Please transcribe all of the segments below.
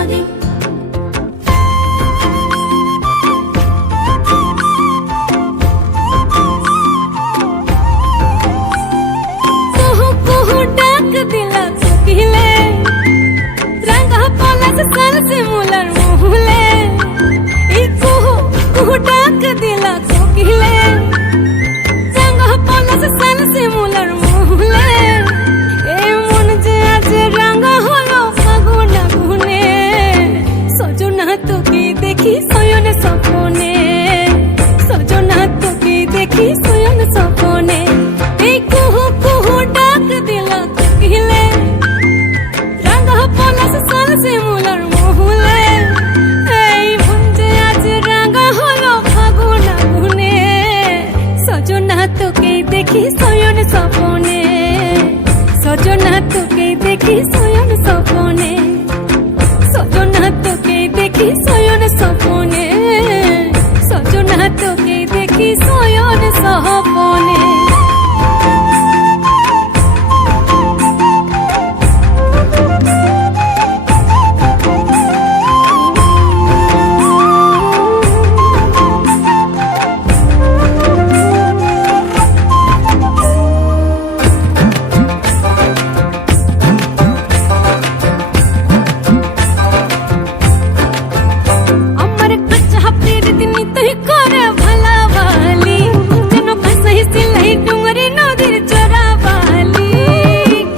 মাদে। কুহু কুহু ডাক দিলা কোকিলে, রাঙা পলাশ সাল শিমুলার মহুলে। এই কুহু কুহু ডাক দিলা কোকিলে, রাঙা পলাশ সাল শিমুলার মহুলে। এই মন যে আজ রাঙা হলো ফাগুন আগুনে, সজনা তোকে দেখি শয়ন স্বপনে, সজনা তোকে দেখি শয়ন স্বপনে। এই কুহু কুহু ডাক দিলা কোকিলে, রাঙা পলাশ সাল শিমুলার মহুলে। এই মন যে আজ রাঙা হলো ফাগুন আগুনে, সজনা তোকে দেখি শয়ন স্বপনে, সজনা তোকে দেখি শয়ন স্বপনে, সজনা তোকে দেখি শয়ন স্বপনে, সজনা তোকে দেখি শয়ন স্বপনে। আমার কাঁচা প্রীতি তুই করে ভালাবালি, যেন কাঁসাই সিলাই ডুঙরি নদীর চোরাবালি।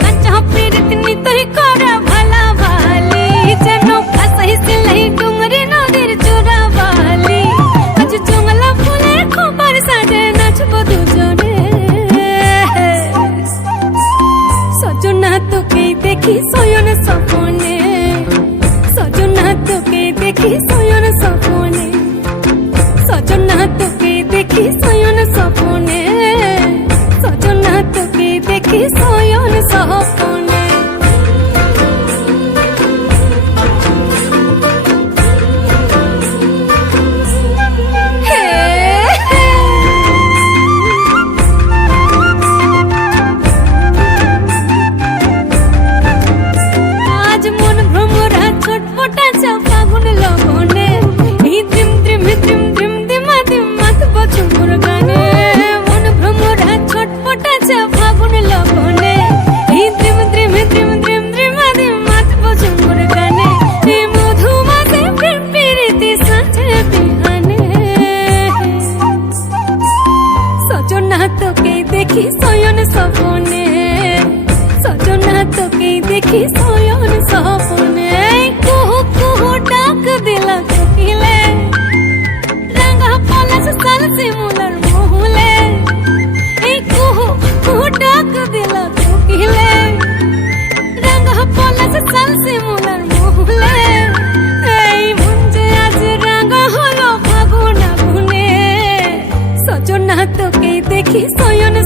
কাঁচা প্রীতি তুই করে ভালাবালি, যেন কাঁসাই সিলাই ডুঙরি নদীর চোরাবালি। আজ জঙ্গলা ফুলের খোপার সাজে নাচবো দুজনে, সজনা তোকে দেখি শয়ন স্বপনে, সজনা তোকে দেখি শয়ন স্বপনে, সজনা তোকে দেখি শয়ন স্বপনে, সজনা তোকে দেখি শয়ন স্বপনে। হে হে। আজ মন ভ্রমরা ছটপটাচ্ছে ফাগুন লগনে, এই দ্রিম দ্রিম দ্রিম দ্রিম দিমা দিম মাতব ঝুমুর গানে। মন ভ্রমরা ছটপটাচ্ছে ফাগুন লগনে, এই দ্রিম দ্রিম দ্রিম দ্রিম দিমা দিম মাতব ঝুমুর গানে। এই মধুমাসে প্রেম প্রীতি সাঁঝে বিহানে, সজনা তোকে দেখি শয়ন স্বপনে, সজনা তোকে দেখি শয়ন স্বপনে। কুহু কুহু ডাক দিলা কোকিলে, রাঙা পলাশ সাল শিমুলার মহুলে। এই কুহু কুহু ডাক দিলা কোকিলে, রাঙা পলাশ সাল শিমুলার মহুলে। এই মন যে আজ রাঙা হলো ফাগুন আগুনে, সজনা তোকে দেখি শয়ন